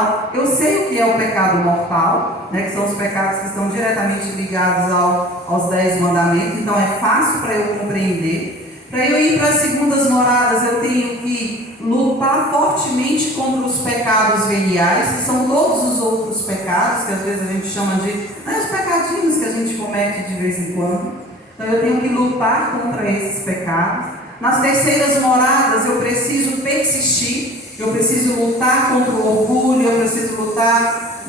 mortal. Eu sei o que é o pecado mortal, né, que são os pecados que estão diretamente ligados aos 10 mandamentos, então é fácil para eu compreender. Para eu ir para as segundas moradas, eu tenho que lutar fortemente contra os pecados veniais, que são todos os outros pecados, que às vezes a gente chama de os pecadinhos que a gente comete de vez em quando. Então eu tenho que lutar contra esses pecados. Nas terceiras moradas, eu preciso persistir, eu preciso lutar contra o orgulho, eu preciso lutar,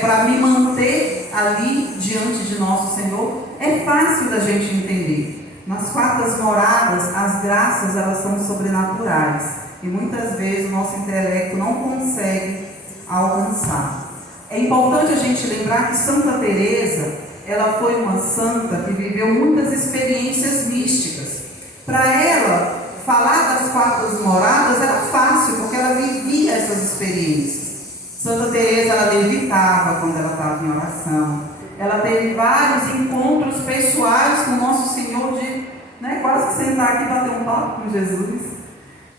para me manter ali diante de nosso Senhor. É fácil da gente entender. Nas quartas moradas, as graças elas são sobrenaturais e muitas vezes o nosso intelecto não consegue alcançar. É importante a gente lembrar que Santa Teresa, ela foi uma santa que viveu muitas experiências místicas. Para ela, falar das quartas moradas era fácil, porque ela vivia essas experiências. Santa Teresa, ela levitava quando ela estava em oração. Ela teve vários encontros pessoais com o nosso Senhor de quase que sentar aqui e bater um papo com Jesus.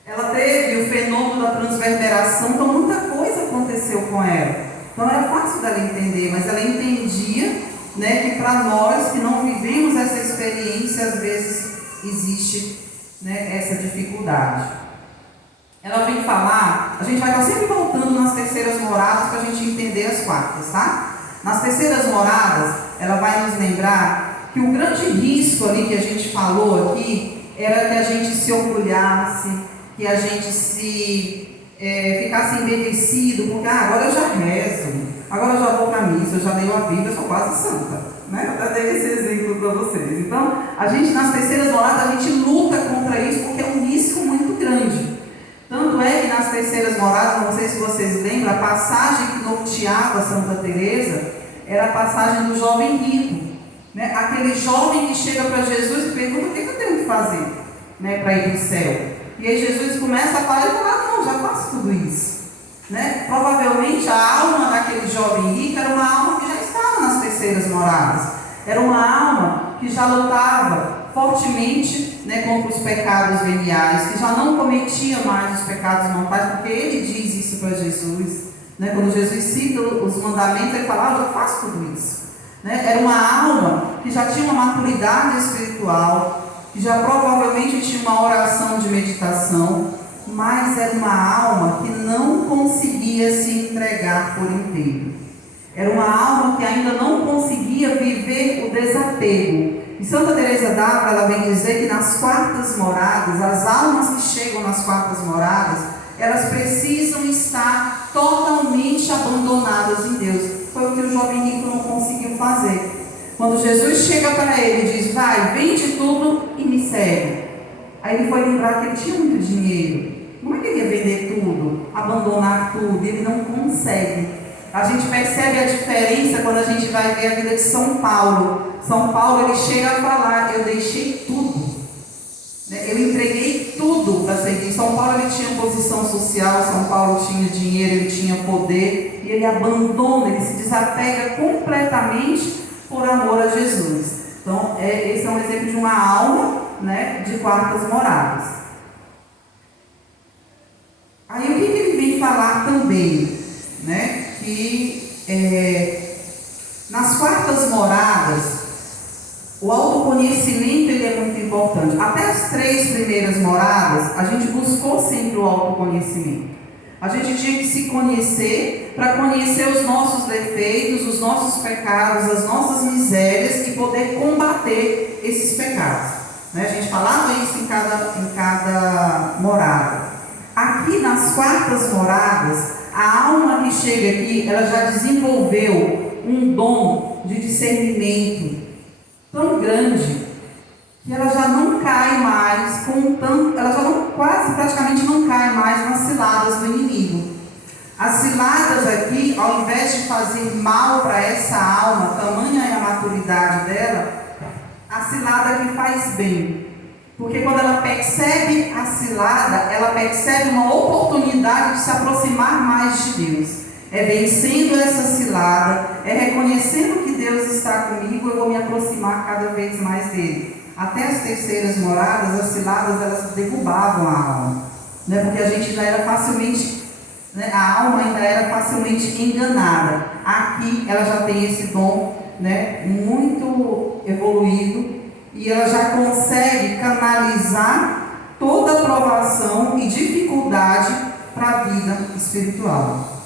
Ela teve o fenômeno da transverberação, então muita coisa aconteceu com ela. Então era fácil dela entender, mas ela entendia que para nós que não vivemos essa experiência, às vezes existe essa dificuldade. Ela vem falar, a gente vai estar sempre voltando nas terceiras moradas para a gente entender as quartas, tá? Nas terceiras moradas, ela vai nos lembrar que o grande risco ali que a gente falou aqui era que a gente se orgulhasse, que a gente ficasse embevecido, porque agora eu já rezo, agora eu já vou para a missa, eu já leio a Bíblia, eu sou quase santa, Eu até dei esse exemplo para vocês. Então, a gente nas terceiras moradas, a gente luta contra isso porque é um risco muito grande. Tanto é que nas terceiras moradas, não sei se vocês lembram, a passagem que norteava Santa Teresa era a passagem do jovem rico, aquele jovem que chega para Jesus e pergunta: o que eu tenho que fazer para ir para o céu? E aí Jesus começa a falar e fala: não, já faço tudo isso. Provavelmente a alma daquele jovem rico era uma alma que já estava nas terceiras moradas, era uma alma que já lutava fortemente contra os pecados veniais, que já não cometia mais os pecados mortais, porque ele diz isso para Jesus. Quando Jesus cita os mandamentos, ele fala: eu já faço tudo isso. Era uma alma que já tinha uma maturidade espiritual, que já provavelmente tinha uma oração de meditação, mas era uma alma que não conseguia se entregar por inteiro. Era uma alma que ainda não conseguia viver o desapego. E Santa Teresa d'Ávila, ela vem dizer que nas quartas moradas, as almas que chegam nas quartas moradas, elas precisam estar totalmente abandonadas em Deus. Foi o que o jovem rico não conseguiu fazer. Quando Jesus chega para ele e diz: vai, vende tudo e me segue. Aí ele foi lembrar que ele tinha muito dinheiro. Como é que ele ia vender tudo, abandonar tudo? Ele não consegue. A gente percebe a diferença quando a gente vai ver a vida de São Paulo. São Paulo, ele chega a falar: eu deixei tudo, eu entreguei tudo para seguir. São Paulo, ele tinha posição social, São Paulo tinha dinheiro, ele tinha poder, e ele abandona, ele se desapega completamente por amor a Jesus. Então, esse é um exemplo de uma alma de quartas moradas. Aí o que ele vem falar também, que nas quartas moradas, o autoconhecimento ele é muito importante. Até as 3 primeiras moradas, a gente buscou sempre o autoconhecimento. A gente tinha que se conhecer para conhecer os nossos defeitos, os nossos pecados, as nossas misérias e poder combater esses pecados. A gente falava isso em cada morada. Aqui nas quartas moradas, a alma que chega aqui, ela já desenvolveu um dom de discernimento tão grande que ela já não cai mais ela já não, quase praticamente não cai mais nas ciladas do inimigo. As ciladas aqui, ao invés de fazer mal para essa alma, tamanha é a maturidade dela, a cilada que faz bem. Porque quando ela percebe a cilada, ela percebe uma oportunidade de se aproximar mais de Deus. É vencendo essa cilada, é reconhecendo que Deus está comigo, eu vou me aproximar cada vez mais dele. Até as terceiras moradas, as ciladas, elas derrubavam a alma. Porque a gente já era facilmente né, a alma ainda era facilmente enganada. Aqui ela já tem esse dom, né, muito evoluído, e ela já consegue canalizar toda a provação e dificuldade para a vida espiritual.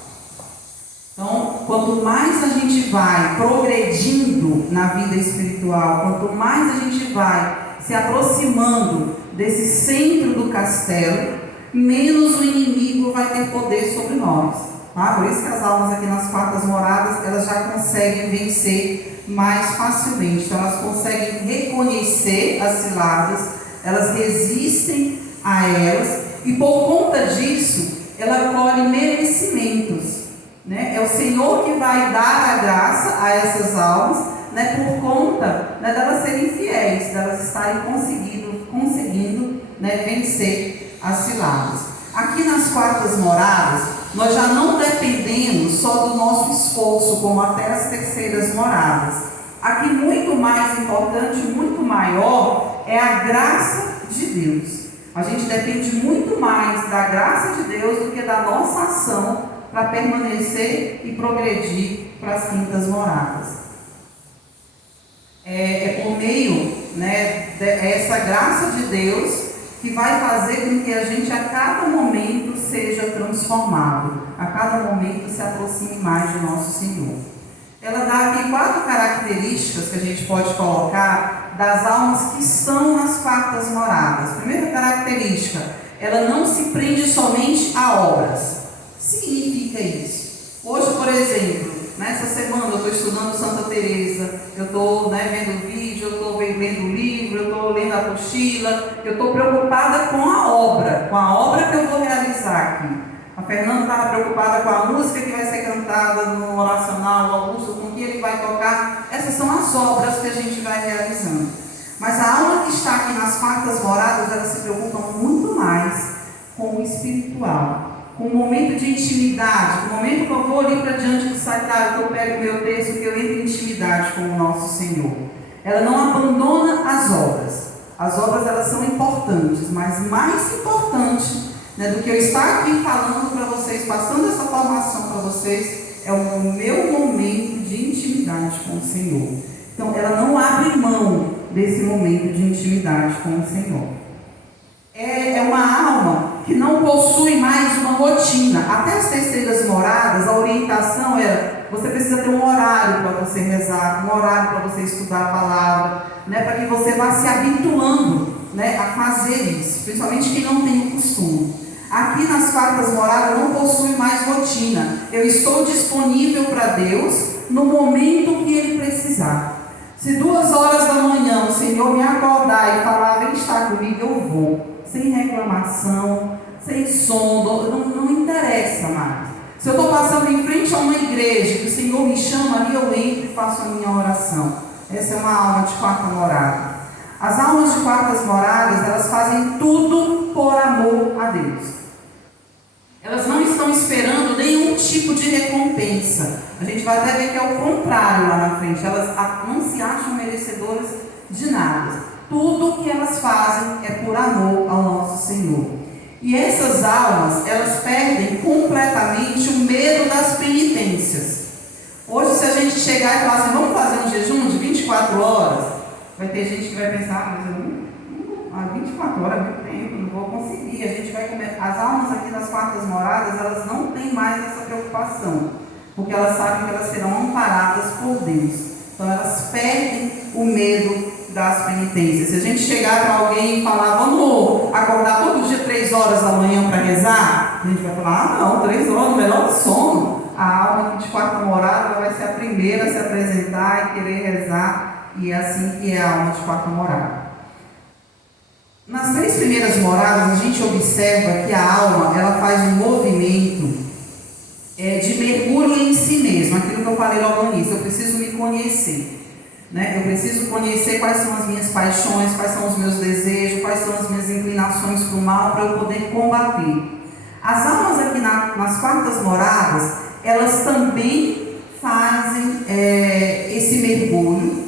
Então, quanto mais a gente vai progredindo na vida espiritual, quanto mais a gente vai se aproximando desse centro do castelo, menos o inimigo vai ter poder sobre nós. Tá? Por isso que as almas aqui nas quartas moradas, elas já conseguem vencer mais facilmente. Então, elas conseguem reconhecer as ciladas, elas resistem a elas, e por conta disso, ela colhe merecimentos. Né? É o Senhor que vai dar a graça a essas almas, né, por conta, né, delas serem fiéis, delas estarem conseguindo, né, vencer as ciladas. Aqui nas quartas moradas, nós já não dependemos só do nosso esforço, como até as terceiras moradas. Aqui muito mais importante, muito maior, é a graça de Deus. A gente depende muito mais da graça de Deus do que da nossa ação para permanecer e progredir para as quintas moradas. É por meio, né, dessa graça de Deus que vai fazer com que a gente a cada momento seja transformado, a cada momento se aproxime mais de nosso Senhor. Ela dá aqui 4 características que a gente pode colocar das almas que estão nas quartas moradas. Primeira característica, ela não se prende somente a obras. Significa isso. Hoje, por exemplo, nessa semana eu estou estudando Santa Teresa, eu estou, né, vendo vídeo, eu estou lendo livro, eu estou lendo a apostila, eu estou preocupada com a obra que eu vou realizar aqui. A Fernanda estava preocupada com a música que vai ser cantada no oracional, o Augusto com que ele vai tocar. Essas são as obras que a gente vai realizando. Mas a alma que está aqui nas quartas moradas, ela se preocupa muito mais com o espiritual, com o momento de intimidade, com o momento que eu vou ali para diante do sacrário, que eu pego o meu texto, que eu entro em intimidade com o nosso Senhor. Ela não abandona as obras. As obras, elas são importantes, mas mais importante, né, do que eu estar aqui falando para vocês, passando essa formação para vocês, é o meu momento de intimidade com o Senhor. Então, ela não abre mão desse momento de intimidade com o Senhor. É uma alma que não possui mais uma rotina. Até as terceiras moradas, a orientação era: você precisa ter um horário para você rezar, um horário para você estudar a palavra, né, para que você vá se habituando, né, a fazer isso, principalmente quem não tem o costume. Aqui nas quartas moradas não possui mais rotina. Eu estou disponível para Deus no momento que Ele precisar. Se 2 horas da manhã o Senhor me acordar e falar: vem estar comigo, eu vou. Sem reclamação, sem som, não interessa mais. Se eu estou passando em frente a uma igreja que o Senhor me chama, ali eu entro e faço a minha oração. Essa é uma alma de quarta morada. As almas de quartas moradas, elas fazem tudo por amor a Deus. Elas não estão esperando nenhum tipo de recompensa. A gente vai até ver que é o contrário lá na frente. Elas não se acham merecedoras de nada. Tudo que elas fazem é por amor ao nosso Senhor. E essas almas, elas perdem completamente o medo das penitências. Hoje, se a gente chegar e falar assim: vamos fazer um jejum de 24 horas, vai ter gente que vai pensar: mas eu 24 horas é muito tempo, não vou conseguir. A gente vai comer. As almas aqui das quartas moradas, elas não têm mais essa preocupação, porque elas sabem que elas serão amparadas por Deus. Então, elas perdem o medo das penitências. Se a gente chegar para alguém e falar: vamos acordar todo dia 3 horas da manhã para rezar, a gente vai falar: não, 3 horas, melhor do sono. A alma de quarta morada vai ser a primeira a se apresentar e querer rezar, e é assim que é a alma de quarta morada. Nas 3 primeiras moradas, a gente observa que a alma, ela faz um movimento de mergulho em si mesma. Aquilo que eu falei logo no início: eu preciso me conhecer. Né? Eu preciso conhecer quais são as minhas paixões, quais são os meus desejos, quais são as minhas inclinações para o mal, para eu poder combater. As almas aqui nas quartas moradas, elas também fazem esse mergulho,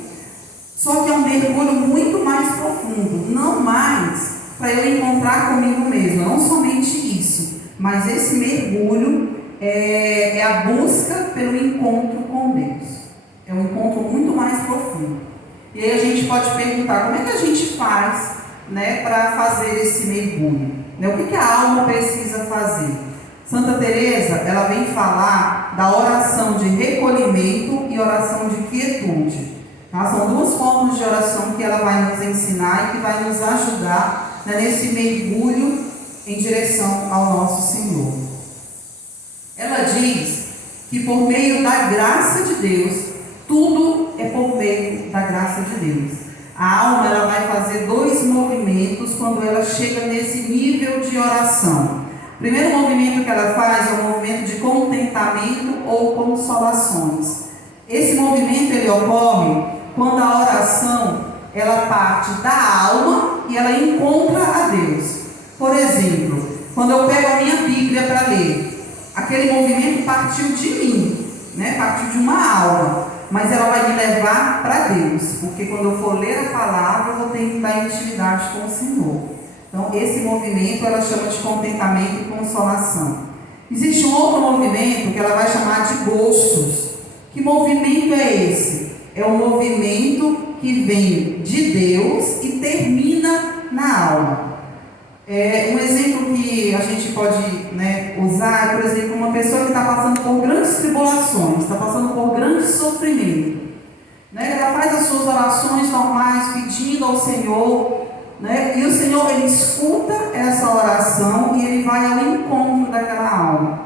só que é um mergulho muito mais profundo, não mais para eu encontrar comigo mesmo, não somente isso, Mas esse mergulho é a busca pelo encontro com Deus. É um encontro muito mais profundo. E aí a gente pode perguntar, como é que a gente faz, né, para fazer esse mergulho? Né, o que a alma precisa fazer? Santa Teresa, ela vem falar da oração de recolhimento e oração de quietude. Tá? São duas formas de oração que ela vai nos ensinar e que vai nos ajudar, né, nesse mergulho em direção ao nosso Senhor. Ela diz que por meio da graça de Deus, tudo é por meio da graça de Deus. A alma, ela vai fazer dois movimentos quando ela chega nesse nível de oração. O primeiro movimento que ela faz é o movimento de contentamento ou consolações. Esse movimento ele ocorre quando a oração ela parte da alma e ela encontra a Deus. Por exemplo, quando eu pego a minha Bíblia para ler, aquele movimento partiu de mim, né? Partiu de uma alma, mas ela vai me levar para Deus, porque quando eu for ler a palavra, eu vou ter que estar em intimidade com o Senhor. Então, esse movimento ela chama de contentamento e consolação. Existe um outro movimento que ela vai chamar de gostos. Que movimento é esse? É um movimento que vem de Deus e termina na alma. Um exemplo que a gente pode, né, usar é, por exemplo, uma pessoa que está passando por grandes tribulações, está passando por grande sofrimento. Né? Ela faz as suas orações normais, pedindo ao Senhor, né? E o Senhor ele escuta essa oração e ele vai ao encontro daquela alma.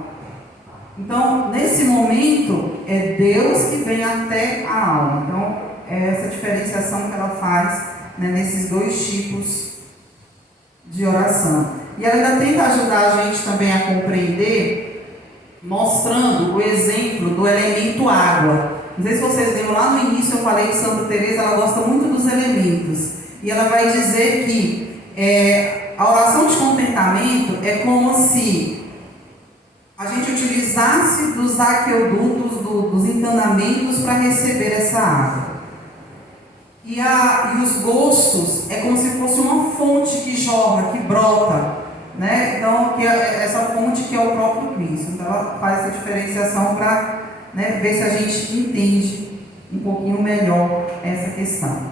Então, nesse momento, é Deus que vem até a alma. Então, é essa diferenciação que ela faz, né, nesses dois tipos de oração. E ela ainda tenta ajudar a gente também a compreender, mostrando o exemplo do elemento água. Não sei se vocês lembram, lá no início eu falei que Santa Teresa ela gosta muito dos elementos. E ela vai dizer que a oração de contentamento é como se a gente utilizasse dos aquedutos, dos encanamentos para receber essa água. E os gostos é como se fosse uma fonte que jorra, que brota, né? Então, essa fonte que é o próprio Cristo. Então, ela faz essa diferenciação para, né, ver se a gente entende um pouquinho melhor essa questão.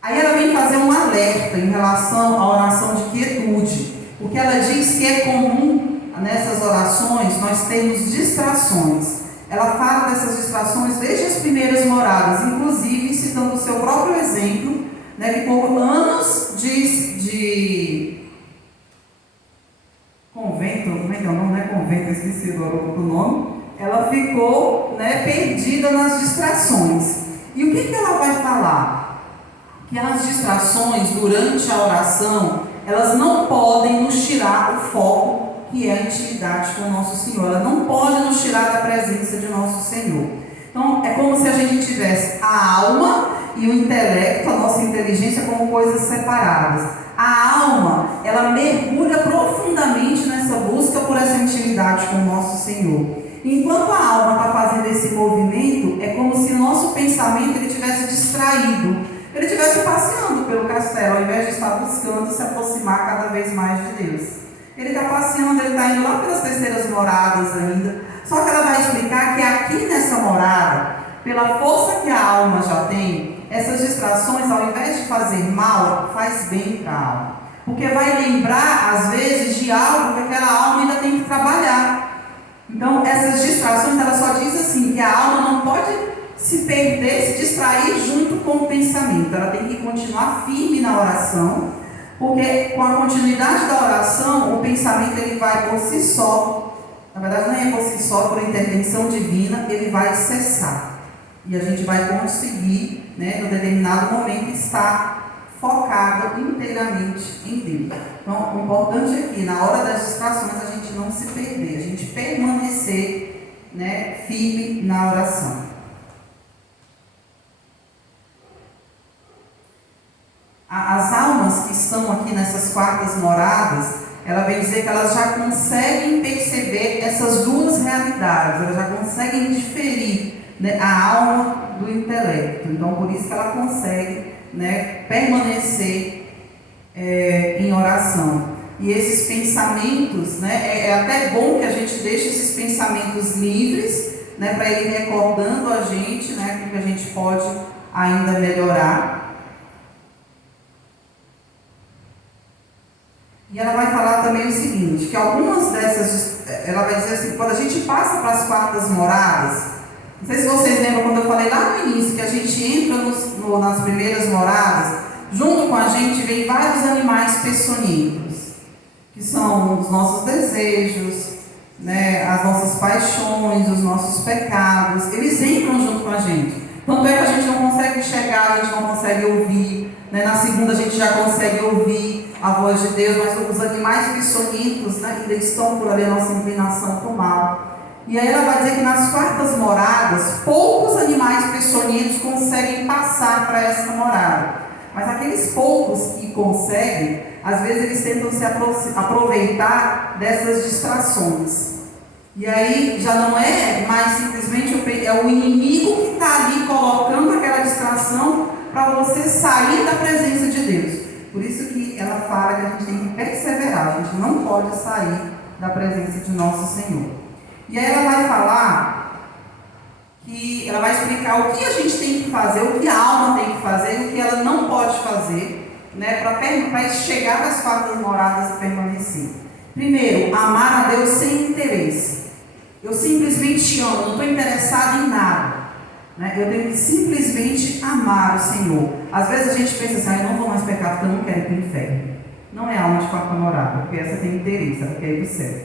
Aí ela vem fazer um alerta em relação à oração de quietude, porque ela diz que é comum nessas orações nós termos distrações. Ela fala dessas distrações desde as primeiras moradas, inclusive citando o seu próprio exemplo, né, que por anos de convento, como é que é o nome? Não é convento, eu esqueci o nome. Ela ficou, né, perdida nas distrações. E o que ela vai falar? Que as distrações durante a oração, elas não podem nos tirar o foco que é a intimidade com o nosso Senhor. Ela não pode nos tirar da presença de nosso Senhor. Então, é como se a gente tivesse a alma e o intelecto, a nossa inteligência, como coisas separadas. A alma, ela mergulha profundamente nessa busca por essa intimidade com o nosso Senhor. Enquanto a alma está fazendo esse movimento, é como se o nosso pensamento ele tivesse distraído. Ele estivesse passeando pelo castelo, ao invés de estar buscando se aproximar cada vez mais de Deus. Ele está passeando, ele está indo lá pelas terceiras moradas ainda. Só que ela vai explicar que aqui nessa morada, pela força que a alma já tem, essas distrações, ao invés de fazer mal, faz bem para a alma. Porque vai lembrar, às vezes, de algo que aquela alma ainda tem que trabalhar. Então, essas distrações, ela só diz assim, que a alma não pode se perder, se distrair junto com o pensamento. Ela tem que continuar firme na oração, porque com a continuidade da oração, o pensamento ele vai por si só, na verdade não é por si só, por intervenção divina, ele vai cessar. E a gente vai conseguir, né, no determinado momento, estar focado inteiramente em Deus. Então, o importante é que na hora das distrações a gente não se perder, a gente permanecer, né, firme na oração. As almas que estão aqui nessas quartas moradas, ela vem dizer que elas já conseguem perceber essas duas realidades, elas já conseguem diferir, né, a alma do intelecto. Então, por isso que ela consegue, né, permanecer em oração. E esses pensamentos, né, é até bom que a gente deixe esses pensamentos livres, né, para ele recordando a gente, né, aquilo que a gente pode ainda melhorar. E ela vai falar também o seguinte, que algumas dessas, ela vai dizer assim, quando a gente passa para as quartas moradas, não sei se vocês lembram quando eu falei lá no início, que a gente entra nas primeiras moradas, junto com a gente vem vários animais peçonhentos, que são os nossos desejos, né, as nossas paixões, os nossos pecados, eles entram junto com a gente. Tanto é que a gente não consegue enxergar, a gente não consegue ouvir, né? Na segunda a gente já consegue ouvir a voz de Deus, mas os animais peçonhentos, né, ainda estão por ali, a nossa inclinação para o mal. E aí ela vai dizer que nas quartas moradas, poucos animais peçonhentos conseguem passar para essa morada. Mas aqueles poucos que conseguem, às vezes eles tentam se aproveitar dessas distrações. E aí já não é mais simplesmente o inimigo que está ali colocando aquela distração para você sair da presença de Deus. Por isso que ela fala que a gente tem que perseverar, a gente não pode sair da presença de nosso Senhor. E aí ela vai falar que ela vai explicar o que a gente tem que fazer, o que a alma tem que fazer e o que ela não pode fazer, né, para chegar às quartas moradas e permanecer. Primeiro, amar a Deus sem interesse. Eu simplesmente amo, não estou interessado em nada, né? Eu tenho que simplesmente amar o Senhor. Às vezes a gente pensa assim, eu não vou mais pecar porque eu não quero ir para o inferno. Não é alma de quarta morada, porque essa tem interesse, ela quer ir para o céu.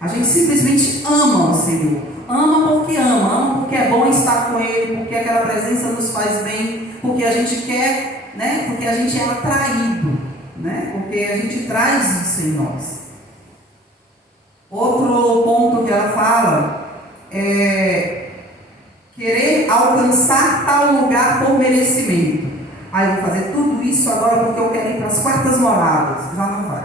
A gente simplesmente ama o Senhor. Ama porque é bom estar com Ele, porque aquela presença nos faz bem, porque a gente quer, né? Porque a gente é atraído, né? Porque a gente traz isso em nós. Outro ponto que ela fala é querer alcançar tal lugar por merecimento. Eu vou fazer tudo isso agora porque eu quero ir para as quartas moradas. Já não vai.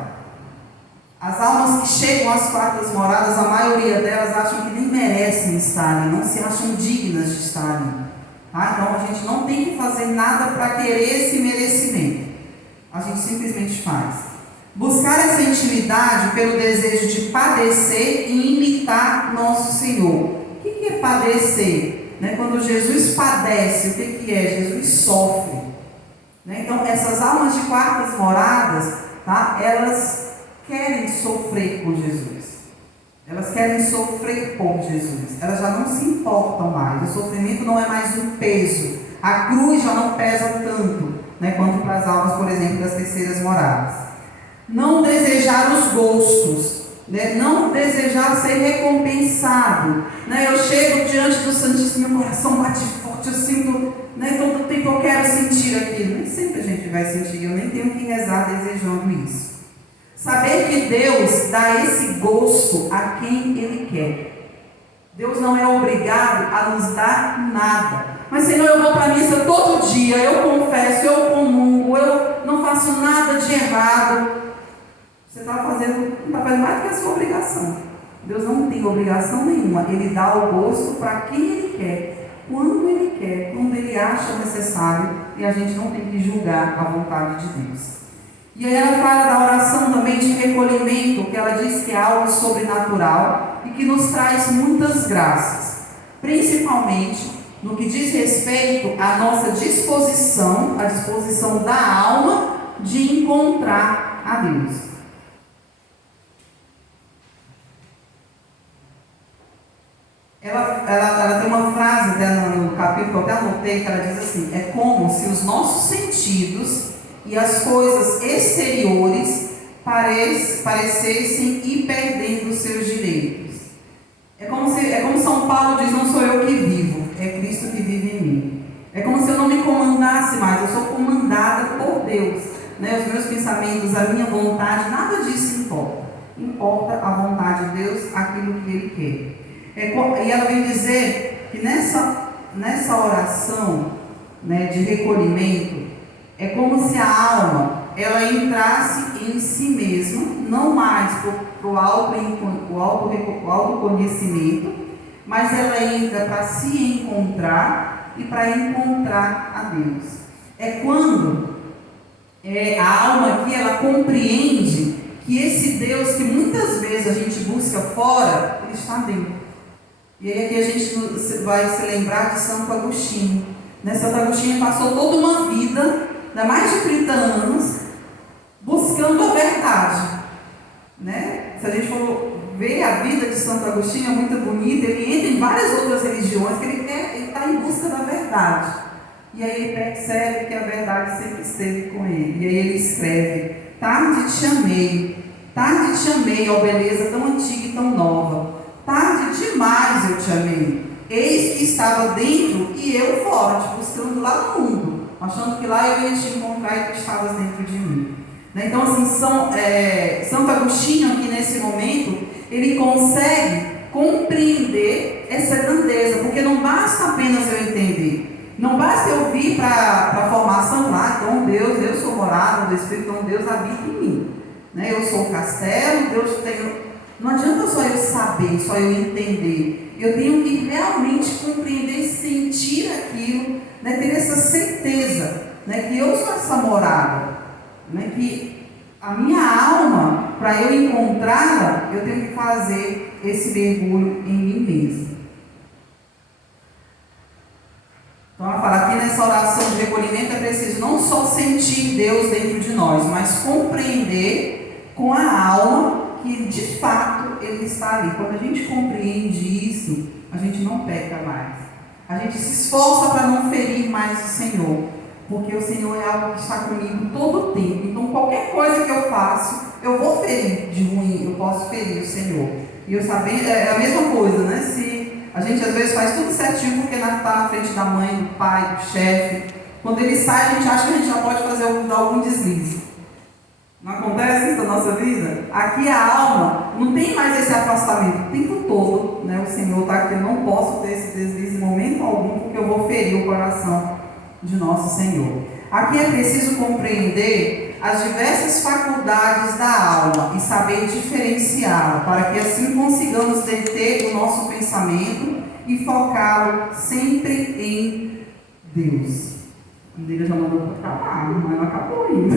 As almas que chegam às quartas moradas, a maioria delas acham que nem merecem estar ali, não se acham dignas de estar ali. Tá? Então a gente não tem que fazer nada para querer esse merecimento. A gente simplesmente faz. Buscar essa intimidade pelo desejo de padecer e imitar nosso Senhor. O que é padecer? Né? Quando Jesus padece, o que é? Jesus sofre. Né? Então, essas almas de quartas moradas, tá? Elas querem sofrer por Jesus. Elas querem sofrer por Jesus. Elas já não se importam mais. O sofrimento não é mais um peso. A cruz já não pesa tanto, né, quanto para as almas, por exemplo, das terceiras moradas. Não desejar os gostos, né? Não desejar ser recompensado, né? Eu chego diante do Santíssimo, meu coração bate forte, eu sinto, né? Todo tempo eu quero sentir aquilo. Nem sempre a gente vai sentir, eu nem tenho que rezar desejando isso. Saber que Deus dá esse gosto a quem Ele quer. Deus não é obrigado a nos dar nada. Mas Senhor, eu vou para a missa todo dia, eu confesso, eu comungo, eu não faço nada de errado. Você não está fazendo mais do que a sua obrigação. Deus não tem obrigação nenhuma. Ele dá o gosto para quem Ele quer, quando Ele acha necessário, e a gente não tem que julgar a vontade de Deus. E aí ela fala da oração também de recolhimento, que ela diz que é algo sobrenatural e que nos traz muitas graças, principalmente no que diz respeito à nossa disposição, a disposição da alma de encontrar a Deus. Ela tem uma frase dela no capítulo, que eu até anotei, que ela diz assim: é como se os nossos sentidos e as coisas exteriores parecessem ir perdendo os seus direitos. É como São Paulo diz: não sou eu que vivo, é Cristo que vive em mim. É como se eu não me comandasse mais, eu sou comandada por Deus, né? Os meus pensamentos, a minha vontade, nada disso importa. Importa a vontade de Deus, aquilo que Ele quer. E ela vem dizer que nessa oração, né, de recolhimento, é como se a alma ela entrasse em si mesma, não mais para o autoconhecimento, mas ela entra para se encontrar e para encontrar a Deus. É quando a alma aqui ela compreende que esse Deus que muitas vezes a gente busca fora, ele está dentro. E aí aqui a gente vai se lembrar de Santo Agostinho. Santo Agostinho passou toda uma vida, mais de 30 anos, buscando a verdade. Se a gente for ver a vida de Santo Agostinho, é muito bonita. Ele entra em várias outras religiões que ele está em busca da verdade. E aí ele percebe que a verdade sempre esteve com ele. E aí ele escreve: tarde te amei, ó beleza tão antiga e tão nova. Tarde demais eu te amei. Eis que estava dentro e eu fora, te buscando lá no mundo, achando que lá eu ia te encontrar e tu estavas dentro de mim. Então, assim, Santo Agostinho, aqui nesse momento, ele consegue compreender essa grandeza, porque não basta apenas eu entender, não basta eu vir para a formação lá, então Deus, eu sou morada do Espírito, então Deus habita em mim. Eu sou o castelo, Deus tem. Não adianta só eu saber, só eu entender. Eu tenho que realmente compreender, sentir aquilo, ter essa certeza, que eu sou essa morada, que a minha alma, para eu encontrá-la, eu tenho que fazer esse mergulho em mim mesmo. Então ela fala aqui nessa oração de recolhimento é preciso não só sentir Deus dentro de nós, mas compreender com a alma que de fato Ele está ali. Quando a gente compreende isso, a gente não peca mais. A gente se esforça para não ferir mais o Senhor, porque o Senhor é algo que está comigo todo o tempo. Então qualquer coisa que eu faço, eu vou ferir de ruim, eu posso ferir o Senhor. E eu sabendo, é a mesma coisa, Se a gente às vezes faz tudo certinho porque está na frente da mãe, do pai, do chefe, quando ele sai a gente acha que a gente já pode fazer algum deslize. Não acontece isso na nossa vida? Aqui a alma não tem mais esse afastamento o tempo todo, O Senhor está aqui, eu não posso ter esse deslize em momento algum, porque eu vou ferir o coração de nosso Senhor. Aqui é preciso compreender as diversas faculdades da alma e saber diferenciá-la, para que assim consigamos deter o nosso pensamento e focá-lo sempre em Deus. A Deus já mandou para acabar, mas não acabou ainda.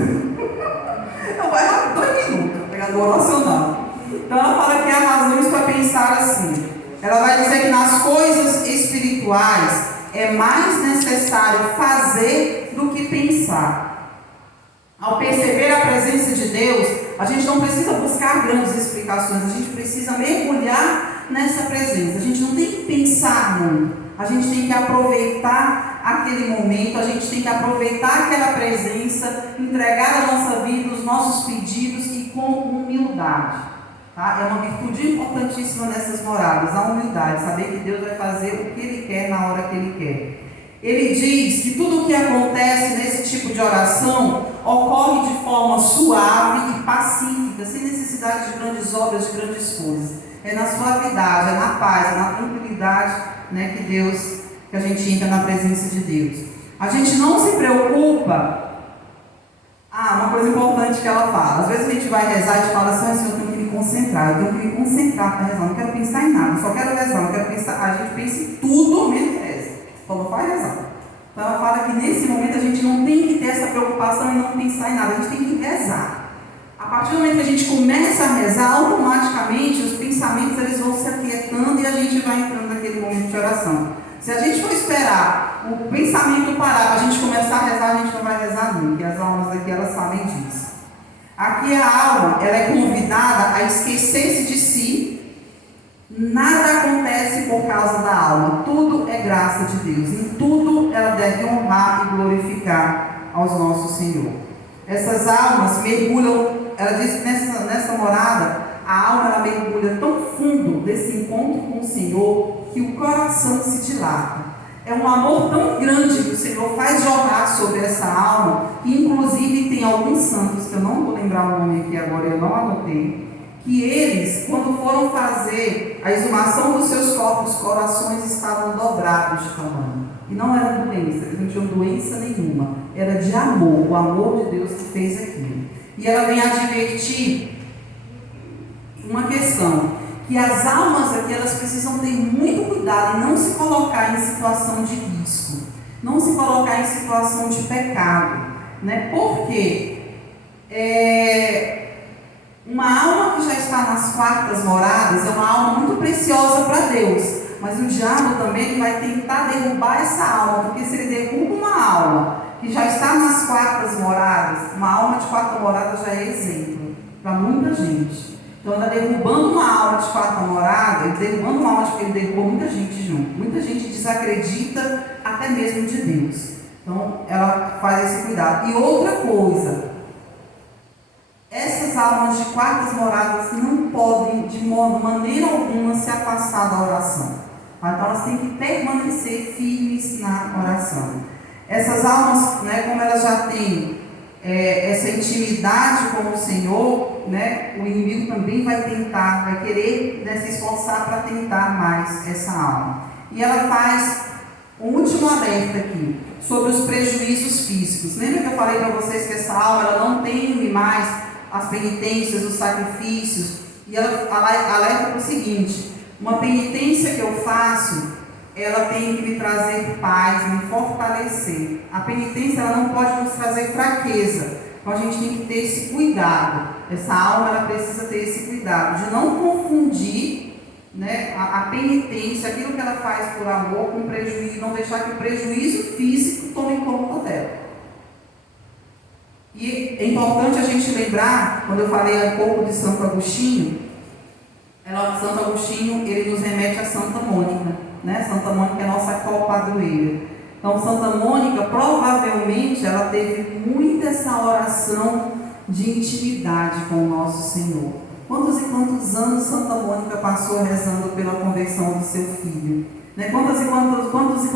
Então vai rápido, 2 minutos, pegar do oracional. Então ela fala que há razões para pensar assim. Ela vai dizer que nas coisas espirituais é mais necessário fazer do que pensar. Ao perceber a presença de Deus, a gente não precisa buscar grandes explicações, a gente precisa mergulhar nessa presença. A gente não tem que pensar muito, a gente tem que aproveitar aquele momento, a gente tem que aproveitar aquela presença, entregar a nossa vida, os nossos pedidos e com humildade. É uma virtude importantíssima nessas moradas, a humildade, saber que Deus vai fazer o que Ele quer na hora que Ele quer. Ele diz que tudo o que acontece nesse tipo de oração ocorre de forma suave e pacífica, sem necessidade de grandes obras, de grandes coisas. É na suavidade, é na paz, é na tranquilidade, que a gente entra na presença de Deus. A gente não se preocupa. Uma coisa importante que ela fala, às vezes a gente vai rezar e a gente fala assim: eu tenho que me concentrar, eu tenho que me concentrar para rezar, não quero pensar em nada, só quero rezar, não quero pensar. A gente pensa em tudo menos reza. Falou, vai rezar. Então ela fala que nesse momento a gente não tem que ter essa preocupação e não pensar em nada, a gente tem que rezar. A partir do momento que a gente começa a rezar, automaticamente os pensamentos eles vão se aquietando e a gente vai entrando naquele momento de oração. Se a gente for esperar o pensamento parar para a gente começar a rezar, a gente não vai rezar nunca, e as almas aqui elas sabem disso. Aqui a alma ela é convidada a esquecer-se de si. Nada acontece por causa da alma, tudo é graça de Deus, em tudo ela deve honrar e glorificar aos nosso Senhor. Essas almas mergulham, ela diz que nessa morada, a alma ela mergulha tão fundo desse encontro com o Senhor, que o coração se dilata. É um amor tão grande que o Senhor faz jorrar sobre essa alma, que inclusive tem alguns santos, que eu não vou lembrar o nome aqui agora, eu não anotei, que eles, quando foram fazer a exumação dos seus corpos, os corações estavam dobrados de tamanho. E não era doença, eles não tinham doença nenhuma, era de amor, o amor de Deus que fez aquilo. E ela vem advertir uma questão, que as almas aqui, elas precisam ter muito cuidado em não se colocar em situação de risco, não se colocar em situação de pecado, Porque Uma alma que já está nas quartas moradas é uma alma muito preciosa para Deus. Mas o diabo também vai tentar derrubar essa alma, porque se ele derruba uma alma que já está nas quartas moradas, uma alma de quarta morada já é exemplo para muita gente. Então, ele está derrubando uma alma de quarta morada, ele derrubou muita gente junto. Muita gente desacredita até mesmo de Deus. Então, ela faz esse cuidado. E outra coisa, essas almas de quartas moradas não podem, de maneira alguma, se afastar da oração. Então, elas têm que permanecer firmes na oração. Essas almas, né, como elas já têm essa intimidade com o Senhor, né, o inimigo também vai querer, né, se esforçar para tentar mais essa alma. E ela faz um último alerta aqui, sobre os prejuízos físicos. Lembra que eu falei para vocês que essa alma ela não teme mais as penitências, os sacrifícios? E ela alerta para o seguinte: uma penitência que eu faço, ela tem que me trazer paz, me fortalecer. A penitência ela não pode nos trazer fraqueza. Então a gente tem que ter esse cuidado. Essa alma ela precisa ter esse cuidado de não confundir, né, a penitência, aquilo que ela faz por amor, com prejuízo, não deixar que o prejuízo físico tome conta dela. E é importante a gente lembrar, quando eu falei um pouco de Santo Agostinho, Santo Agostinho ele nos remete a Santa Mônica, né? Santa Mônica é a nossa copadroeira. Então, Santa Mônica, provavelmente, ela teve muito essa oração de intimidade com o nosso Senhor. Quantos e quantos anos Santa Mônica passou rezando pela conversão do seu filho? Né? Quantos e quantos